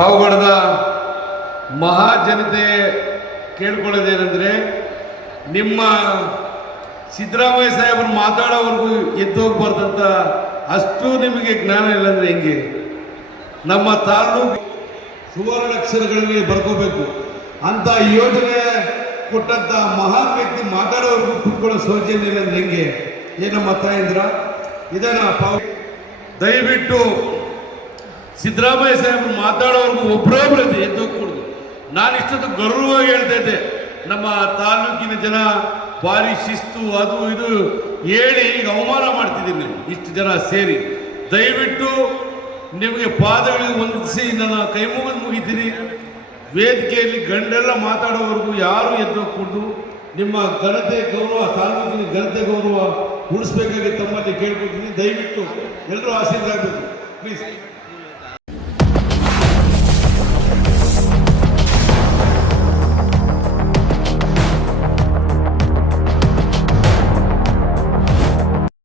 ಪಾವಗಡದ ಮಹಾಜನತೆ ಕೇಳ್ಕೊಳ್ಳೋದೇನೆಂದರೆ, ನಿಮ್ಮ ಸಿದ್ದರಾಮಯ್ಯ ಸಾಹೇಬರು ಮಾತಾಡೋವರೆಗೂ ಎದ್ದೋಗ್ಬಾರ್ದಂತ ಅಷ್ಟು ನಿಮಗೆ ಜ್ಞಾನ ಇಲ್ಲಂದ್ರೆ ಹೆಂಗೆ? ನಮ್ಮ ತಾಲೂಕು ಸುವರ್ಣಾಕ್ಷರಗಳಲ್ಲಿ ಬರ್ಕೋಬೇಕು ಅಂತ ಯೋಜನೆ ಕೊಟ್ಟಂತ ಮಹಾನ್ ವ್ಯಕ್ತಿ ಮಾತಾಡೋವರೆಗೂ ಕುತ್ಕೊಳ್ಳೋ ಸೌಜನ್ಯ ಇಲ್ಲಂದ್ರೆ ಹೆಂಗೆ? ಏನಮ್ಮ ತಾಯಂದ್ರ ಇದನ್ನ ದಯವಿಟ್ಟು ಸಿದ್ದರಾಮಯ್ಯ ಸಾಹೇಬರು ಮಾತಾಡೋವರೆಗೂ ಒಬ್ಬರೊಬ್ಬರು ಎದ್ದೋಗ್ಕೊಡುದು. ನಾನು ಇಷ್ಟೊಂದು ಗೌರವವಾಗಿ ಹೇಳ್ತಾ ಇದ್ದೆ, ನಮ್ಮ ತಾಲೂಕಿನ ಜನ ಭಾರಿ ಶಿಸ್ತು ಅದು ಇದು ಹೇಳಿ ಈಗ ಅವಮಾನ ಮಾಡ್ತಿದ್ದೀನಿ. ಇಷ್ಟು ಜನ ಸೇರಿ ದಯವಿಟ್ಟು ನಿಮಗೆ ಪಾದಗಳಿಗೆ ವಂದಿಸಿ ನನ್ನ ಕೈ ಮುಗಿತೀನಿ. ವೇದಿಕೆಯಲ್ಲಿ ಗಂಡೆಲ್ಲ ಮಾತಾಡೋವರೆಗೂ ಯಾರು ಎದ್ದೋಗ್ಕೊಡ್ದು. ನಿಮ್ಮ ಘನತೆ ಗೌರವ, ತಾಲೂಕಿನ ಘನತೆ ಗೌರವ ಉಳಿಸ್ಬೇಕಾಗಿ ತಮ್ಮಲ್ಲಿ ಕೇಳ್ಕೊತೀನಿ. ದಯವಿಟ್ಟು ಎಲ್ಲರೂ ಆಶೀರ್ವಾದ ಆಗಬೇಕು ಪ್ಲೀಸ್.